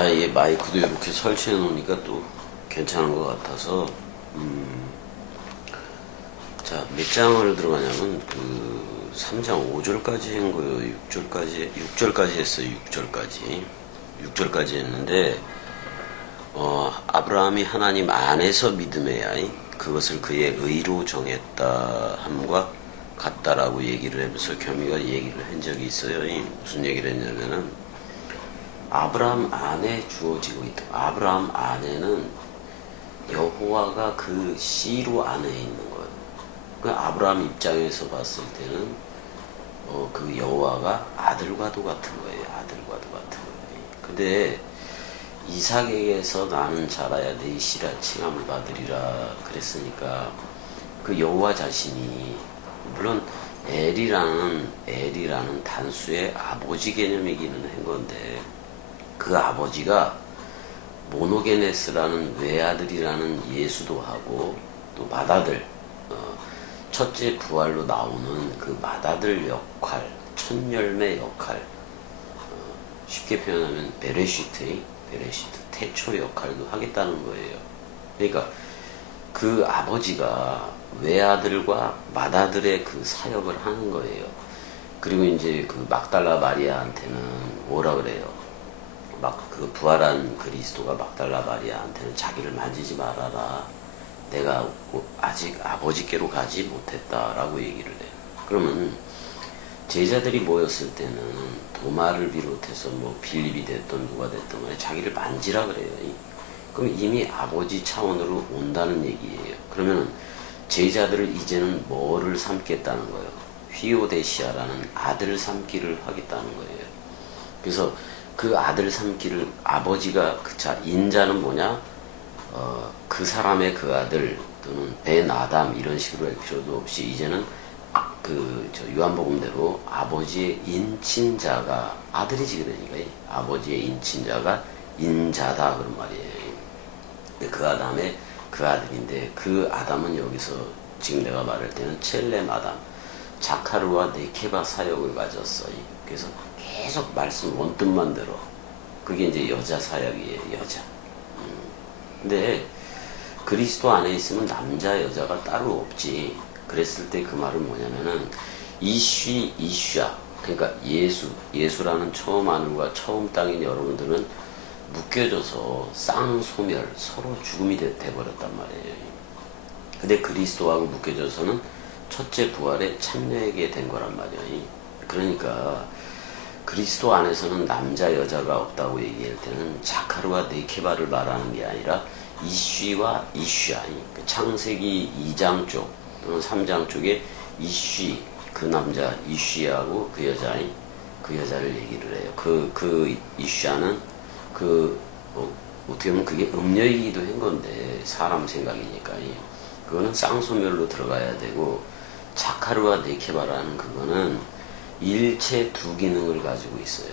자, 이 마이크도 이렇게 설치해 놓으니까 또 괜찮은 것 같아서, 자, 몇 장을 들어가냐면, 3장 5절까지 한 거예요. 6절까지 했어요. 6절까지 했는데, 아브라함이 하나님 안에서 믿음해야 그것을 그의 의로 정했다 함과 같다라고 얘기를 하면서 겸이가 얘기를 한 적이 있어요. 무슨 얘기를 했냐면은, 아브라함 안에 주어지고 있다. 아브라함 안에는 여호와가 그 씨로 안에 있는 거예요. 그 아브라함 입장에서 봤을 때는 그 여호와가 아들과도 같은 거예요. 아들과도 같은 거예요. 근데 이삭에게서 나는 자라야 내 씨라 칭함을 받으리라 그랬으니까 그 여호와 자신이 물론 엘이라는 단수의 아버지 개념이기는 한 건데 그 아버지가 모노게네스라는 외아들이라는 예수도 하고 또 맏아들 첫째 부활로 나오는 그 맏아들 역할 첫열매 역할 쉽게 표현하면 베레시트 태초 역할도 하겠다는 거예요. 그러니까 그 아버지가 외아들과 맏아들의 그 사역을 하는 거예요. 그리고 이제 그 막달라 마리아한테는 뭐라 그래요? 그 부활한 그리스도가 막달라 마리아한테는 자기를 만지지 말아라. 내가 아직 아버지께로 가지 못했다라고 얘기를 해요. 그러면 제자들이 모였을 때는 도마를 비롯해서 뭐 빌립이 됐던 누가 됐던 간에 자기를 만지라 그래요. 그럼 이미 아버지 차원으로 온다는 얘기예요. 그러면 제자들을 이제는 뭐를 삼겠다는 거예요? 휘오데시아라는 아들 삼기를 하겠다는 거예요. 그래서 그 아들 삼기를 아버지가 인자는 뭐냐? 그 사람의 그 아들 또는 벤 아담 이런 식으로 할 필요도 없이 이제는 요한복음대로 아버지의 인친자가 아들이지 그러니까 아버지의 인친자가 인자다 그런 말이에요. 그 아담의 그 아들인데 그 아담은 여기서 지금 내가 말할 때는 첼렘 아담 자카르와 네케바 사역을 가졌어요. 그래서 계속 말씀 원뜻만 들어. 그게 이제 여자 사역이에요. 여자. 근데 그리스도 안에 있으면 남자 여자가 따로 없지. 그랬을 때 그 말은 뭐냐면은 이슈야. 그러니까 예수라는 처음 하늘과 처음 땅인 여러분들은 묶여져서 쌍소멸 서로 죽음이 돼버렸단 말이에요. 근데 그리스도하고 묶여져서는 첫째 부활에 참여하게 된 거란 말이에요. 그러니까 그리스도 안에서는 남자 여자가 없다고 얘기할 때는 자카르와 네케바를 말하는 게 아니라 이슈와 이슈야. 그 창세기 2장 쪽 또는 3장 쪽에 이슈 그 남자 이슈야하고 그 여자를 얘기를 해요. 그 이슈야는 어떻게 보면 그게 음녀이기도 한 건데 사람 생각이니까 그거는 쌍소멸로 들어가야 되고 자카르와 네케바라는 그거는 일체 두 기능을 가지고 있어요.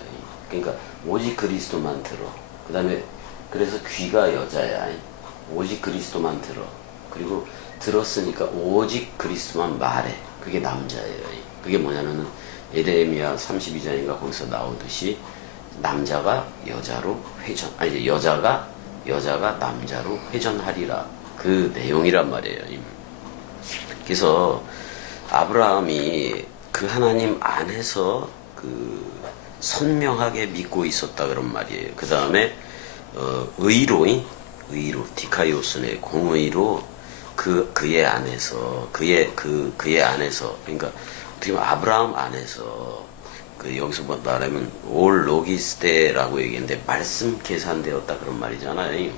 그러니까 오직 그리스도만 들어. 그 다음에 그래서 귀가 여자야. 오직 그리스도만 들어. 그리고 들었으니까 오직 그리스도만 말해. 그게 남자예요. 그게 뭐냐면은 에레미야 32장인가 거기서 나오듯이 남자가 여자로 여자가 남자로 회전하리라. 그 내용이란 말이에요. 그래서 아브라함이 그 하나님 안에서 선명하게 믿고 있었다 그런 말이에요. 그 다음에 의로 디카이오스네 공의로 그의 안에서 그의 안에서 그러니까 어떻게 보면 아브라함 안에서 여기서 뭐 말하면 올 로기스테라고 얘기했는데 말씀 계산되었다 그런 말이잖아요.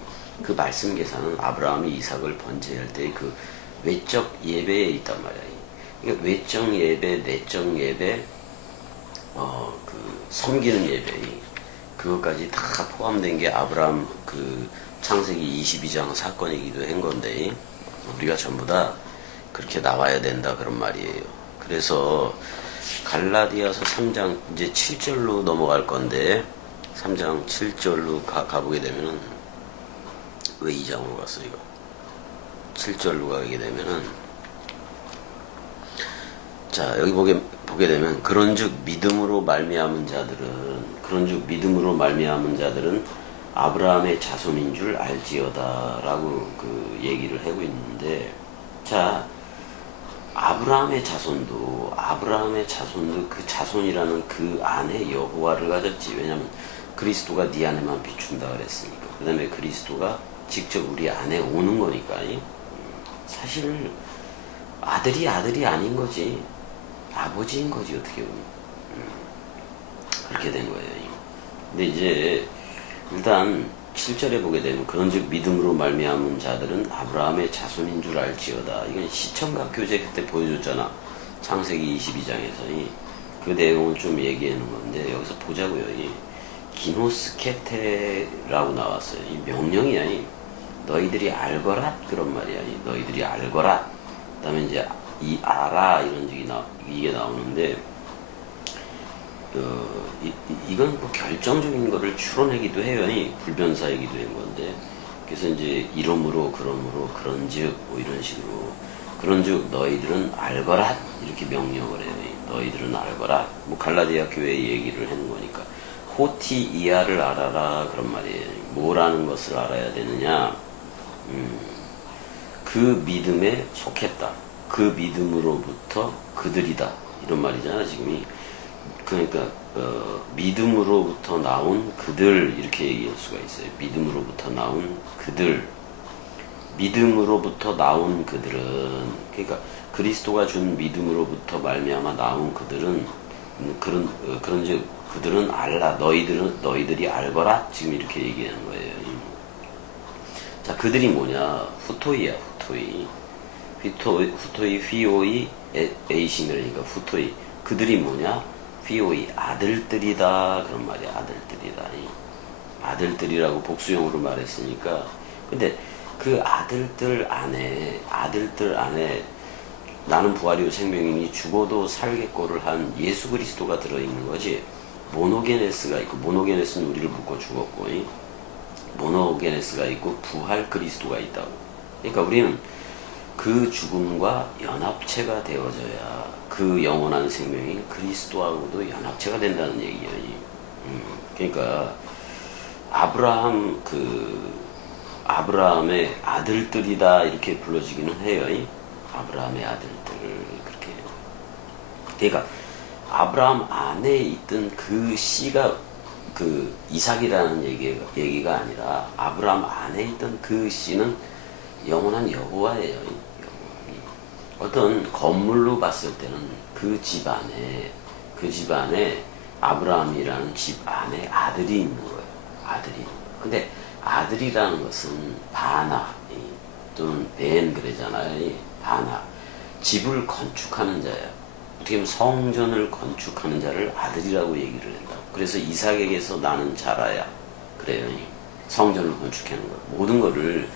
그 말씀 계산은 아브라함이 이삭을 번제할 때 그 외적 예배에 있단 말이에요. 그러니까 외적 예배, 내적 예배, 섬기는 예배, 그것까지 다 포함된 게 아브라함 창세기 22장 사건이기도 한 건데, 우리가 전부 다 그렇게 나와야 된다 그런 말이에요. 그래서 갈라디아서 3장 이제 7절로 넘어갈 건데, 3장 7절로 가보게 되면은, 왜 2장으로 갔어, 이거? 7절로 가게 되면은, 자, 여기 보게 되면, 그런즉 믿음으로 말미암은 자들은 아브라함의 자손인 줄 알지어다라고 그 얘기를 하고 있는데, 자, 아브라함의 자손도 그 자손이라는 그 안에 여호와를 가졌지. 왜냐면 그리스도가 네 안에만 비춘다 그랬으니까. 그 다음에 그리스도가 직접 우리 안에 오는 거니까. 사실 아들이 아닌 거지, 아버지인 거지, 어떻게 보면. 그렇게 된 거예요. 근데 이제 일단 7절에 보게 되면 그런즉 믿음으로 말미암은 자들은 아브라함의 자손인 줄 알지어다. 이건 시청각 교재 그때 보여줬잖아. 창세기 22장에서 그 내용을 좀 얘기하는 건데, 여기서 보자고요. 기노스케테라고 나왔어요. 이 명령이야. 너희들이 알거라, 그런 말이야. 너희들이 알거라. 그다음에 이제 이 알아, 이런 이게 나오는데, 이건 뭐 결정적인 거를 추론하기도 해요. 불변사이기도 한 건데, 그래서 이제 이러므로 그러므로 그런즉 뭐 이런 식으로, 그런즉 너희들은 알거라, 이렇게 명령을 해요. 너희들은 알거라. 뭐 갈라디아 교회 얘기를 하는 거니까 호티 이하를 알아라, 그런 말이에요. 뭐라는 것을 알아야 되느냐? 그 믿음에 속했다. 그 믿음으로부터 그들이다, 이런 말이잖아 지금이. 그러니까 믿음으로부터 나온 그들, 이렇게 얘기할 수가 있어요. 믿음으로부터 나온 그들, 믿음으로부터 나온 그들은, 그러니까 그리스도가 준 믿음으로부터 말미암아 나온 그들은, 그런즉 그들은 알라, 너희들이 알거라, 지금 이렇게 얘기하는 거예요. 자, 그들이 뭐냐? 후토이야, 후토이. 후토이 휘오이 에이시미라니까 후토이. 그들이 뭐냐? 휘오이, 아들들이다, 그런 말이야. 아들들이다. 아들들이라고 복수형으로 말했으니까. 근데 그 아들들 안에 나는 부활이요 생명이니 죽어도 살겠고를 한 예수 그리스도가 들어있는 거지. 모노게네스가 있고, 모노게네스는 우리를 묶어 죽었고, 모노게네스가 있고 부활 그리스도가 있다고. 그러니까 우리는 그 죽음과 연합체가 되어져야 그 영원한 생명인 그리스도하고도 연합체가 된다는 얘기예요. 그러니까 아브라함의 아들들이다, 이렇게 불러지기는 해요. 아브라함의 아들들, 그렇게. 그러니까 아브라함 안에 있던 그 씨가 그 이삭이라는 얘기가 아니라, 아브라함 안에 있던 그 씨는 영원한 여호와예요. 어떤 건물로 봤을 때는 그 집안에 아브라함이라는 집 안에 아들이 있는 거예요. 아들이. 근데 아들이라는 것은 바나 또는 벤 그러잖아요. 바나. 집을 건축하는 자야. 어떻게 보면 성전을 건축하는 자를 아들이라고 얘기를 한다. 그래서 이삭에게서 나는 자라야, 그래요. 성전을 건축하는 거예요. 모든 거를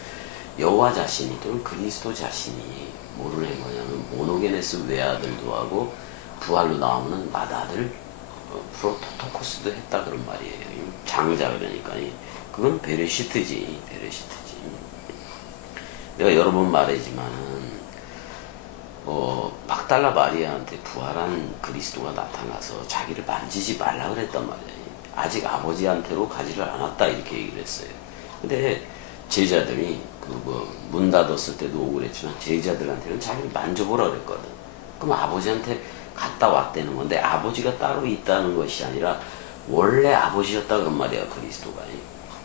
여호와 자신이 또는 그리스도 자신이 뭐를 한 거냐면 모노게네스 외아들도 하고 부활로 나오는 맏아들 프로토토코스도 했다, 그런 말이에요. 장자, 그러니까 그건 베레시트지. 내가 여러 번 말했지만은 막달라 마리아한테 부활한 그리스도가 나타나서 자기를 만지지 말라 그랬단 말이에요. 아직 아버지한테로 가지를 않았다, 이렇게 얘기를 했어요. 근데 제자들이 문 닫았을 때도 오고 그랬지만 제자들한테는 자기를 만져보라 그랬거든. 그럼 아버지한테 갔다 왔다는 건데, 아버지가 따로 있다는 것이 아니라 원래 아버지였다, 그런 말이야, 그리스도가.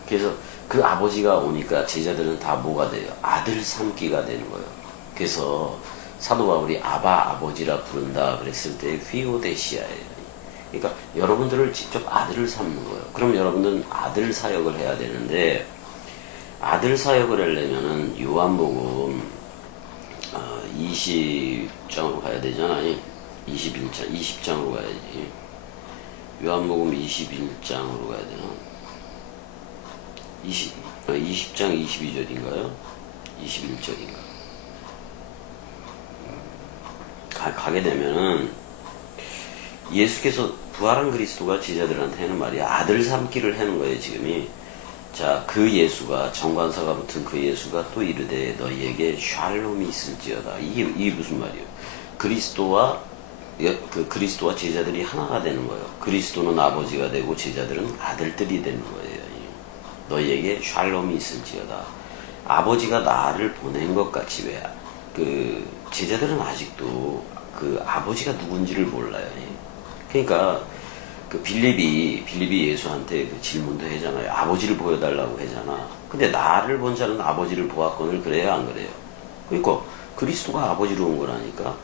그래서 그 아버지가 오니까 제자들은 다 뭐가 돼요? 아들 삼기가 되는 거예요. 그래서 사도 바울이 아버지라 부른다 그랬을 때 휘오데시아예요. 그러니까 여러분들을 직접 아들을 삼는 거예요. 그럼 여러분들은 아들 사역을 해야 되는데, 아들 사역을 하려면은 요한복음 20장으로 가야 되잖아요. 20장으로 가야지. 요한복음 21장으로 가야 되나? 20장 22절인가요? 21절인가? 가게 되면은 예수께서 부활한 그리스도가 제자들한테 하는 말이 아들 삼기를 하는 거예요, 지금이. 자, 그 예수가, 정관사가 붙은 그 예수가 또 이르되 너희에게 샬롬이 있을지어다. 이게 무슨 말이에요? 그리스도와 제자들이 하나가 되는 거예요. 그리스도는 아버지가 되고 제자들은 아들들이 되는 거예요. 너희에게 샬롬이 있을지어다. 아버지가 나를 보낸 것 같이 왜 그 제자들은 아직도 그 아버지가 누군지를 몰라요. 그러니까 그 빌립이 예수한테 그 질문도 하잖아요. 아버지를 보여달라고 하잖아. 근데 나를 본 자는 아버지를 보았거늘 그래요, 안 그래요? 그러니까 그리스도가 아버지로 온 거라니까.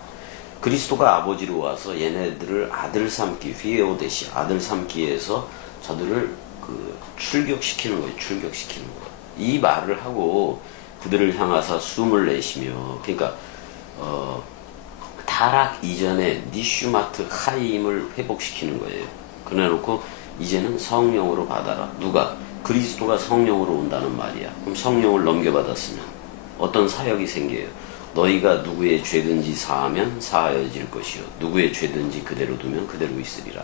그리스도가 아버지로 와서 얘네들을 아들 삼기, 휘에오데시 아들 삼기에서 저들을 그 출격시키는 거예요. 출격시키는 거예요. 이 말을 하고 그들을 향하사 숨을 내쉬며, 그러니까 타락 이전에 니슈마트 하임을 회복시키는 거예요. 그래놓고 이제는 성령으로 받아라. 누가? 그리스도가 성령으로 온다는 말이야. 그럼 성령을 넘겨받았으면 어떤 사역이 생겨요. 너희가 누구의 죄든지 사하면 사하여질 것이요 누구의 죄든지 그대로 두면 그대로 있으리라.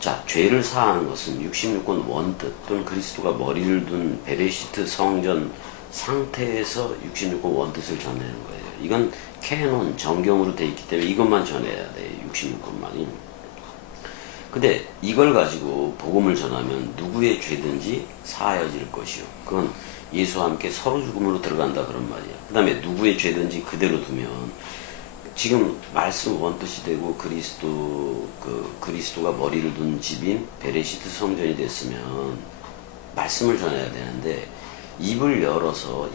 자, 죄를 사하는 것은 66권 원뜻 또는 그리스도가 머리를 둔 베레시트 성전 상태에서 66권 원뜻을 전하는 거예요. 이건 캐논, 정경으로 돼 있기 때문에 이것만 전해야 돼. 66권만이. 근데 이걸 가지고 복음을 전하면 누구의 죄든지 사하여질 것이요. 그건 예수와 함께 서로 죽음으로 들어간다 그런 말이야. 그 다음에 누구의 죄든지 그대로 두면 지금 말씀 원뜻이 되고 그리스도가 머리를 둔 집인 베레시트 성전이 됐으면 말씀을 전해야 되는데 입을 열어서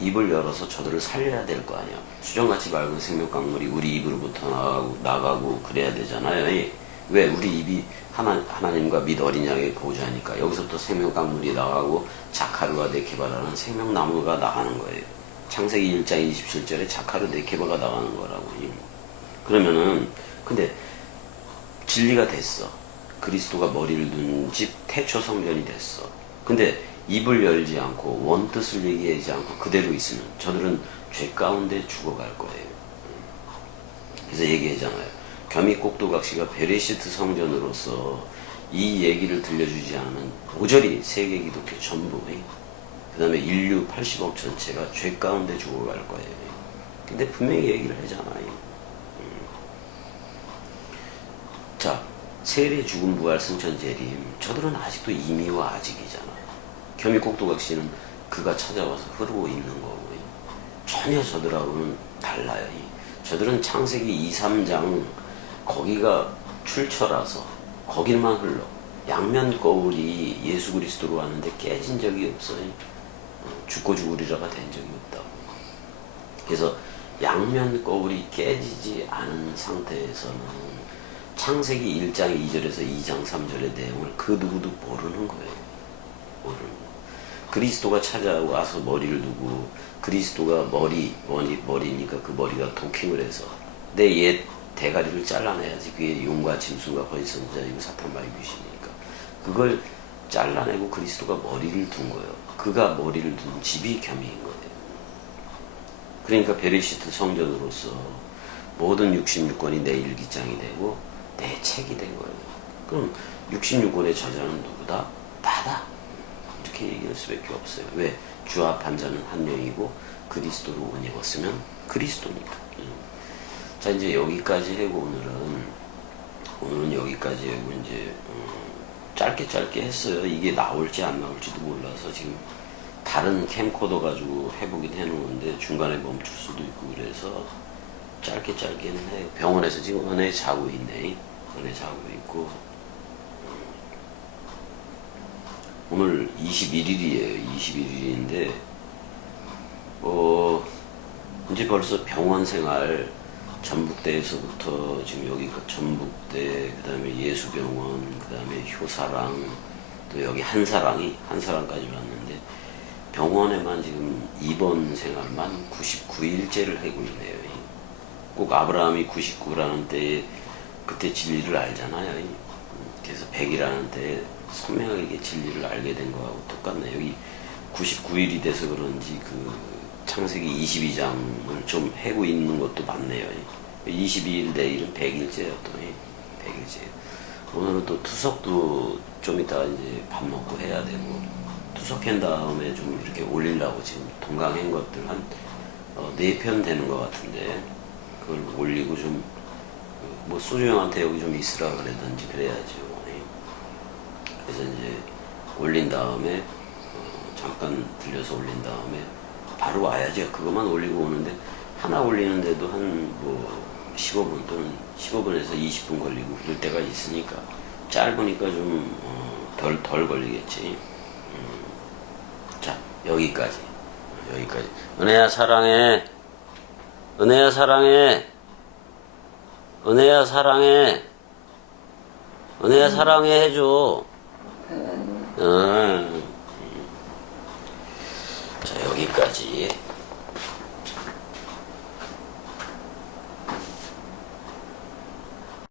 저들을 살려야 될 거 아니야. 수정같이 맑은 생명강물이 우리 입으로부터 나가고 그래야 되잖아요. 왜? 우리 입이 하나님과 및 어린 양의 보호자니까. 여기서부터 생명강물이 나가고 자카르와 네케바라는 생명나무가 나가는 거예요. 창세기 1장 27절에 자카르 네케바가 나가는 거라고. 그러면은 근데 진리가 됐어. 그리스도가 머리를 둔 집 태초 성전이 됐어. 근데 입을 열지 않고 원뜻을 얘기하지 않고 그대로 있으면 저들은 죄 가운데 죽어갈 거예요. 그래서 얘기하잖아요. 겸이 꼭두각시가 베레시트 성전으로서 이 얘기를 들려주지 않으면 모조리 세계 기독교 전부, 그 다음에 인류 80억 전체가 죄 가운데 죽어갈 거예요. 근데 분명히 얘기를 하잖아요. 자, 세례 죽음 부활 승천 재림, 저들은 아직도 이미와 아직이잖아. 겸이 꼭두각시는 그가 찾아와서 흐르고 있는 거고, 전혀 저들하고는 달라요. 저들은 창세기 2, 3장 거기가 출처라서 거길만 흘러. 양면 거울이 예수 그리스도로 왔는데 깨진 적이 없어요. 죽고 죽으리라가 된 적이 없다고. 그래서 양면 거울이 깨지지 않은 상태에서는 창세기 1장 2절에서 2장 3절의 내용을 그 누구도 모르는 거예요. 모르는 거. 그리스도가 찾아와서 머리를 두고 그리스도가 머리니까 그 머리가 도킹을 해서 내 옛 대가리를 잘라내야지. 그게 용과 짐승과 거짓선지자이고 사탄 마귀 귀신이니까 그걸 잘라내고 그리스도가 머리를 둔 거예요. 그가 머리를 둔 집이 겸이인 거예요. 그러니까 베레시트 성전으로서 모든 66권이 내 일기장이 되고 내 책이 된 거예요. 그럼 66권의 저자는 누구다? 나다. 이렇게 얘기할 수밖에 없어요. 왜? 주 앞한 자는 한 명이고 그리스도로 옷 입었으면 그리스도니까. 자, 이제 여기까지 하고 오늘은 여기까지 하고 이제 짧게 했어요. 이게 나올지 안 나올지도 몰라서 지금 다른 캠코더 가지고 해보긴 해놓은데 중간에 멈출 수도 있고 그래서 짧게는 해요. 병원에서 지금 은혜 자고 있네. 은혜 자고 있고 오늘 21일이에요. 21일인데 이제 벌써 병원 생활 전북대에서부터 지금 여기가 전북대, 그 다음에 예수병원, 그 다음에 효사랑, 또 여기 한사랑까지 왔는데 병원에만 지금 입원 생활만 99일째를 하고 있네요. 꼭 아브라함이 99라는 때에 그때 진리를 알잖아요. 그래서 100이라는 때에 선명하게 진리를 알게 된 거하고 똑같네. 여기 99일이 돼서 그런지 그 창세기 22장을 좀 해고 있는 것도 많네요. 22일 내일은 100일째였더니 100일째. 오늘은 또 투석도 좀 이따 이제 밥 먹고 해야 되고 투석한 다음에 좀 이렇게 올리려고 지금 동강한 것들 한 4편 되는 것 같은데 그걸 올리고 좀 뭐 소주 형한테 여기 좀 있으라 그러든지 그래야죠. 그래서 이제 올린 다음에 잠깐 들려서 올린 다음에 바로 와야지. 그것만 올리고 오는데 하나 올리는데도 한 뭐 15분 또는 15분에서 20분 걸리고 그럴 때가 있으니까 짧으니까 좀 덜 걸리겠지. 자, 여기까지. 은혜야 사랑해. 은혜야 사랑해. 은혜야 사랑해. 은혜야 사랑해 해줘. 자, 여기까지.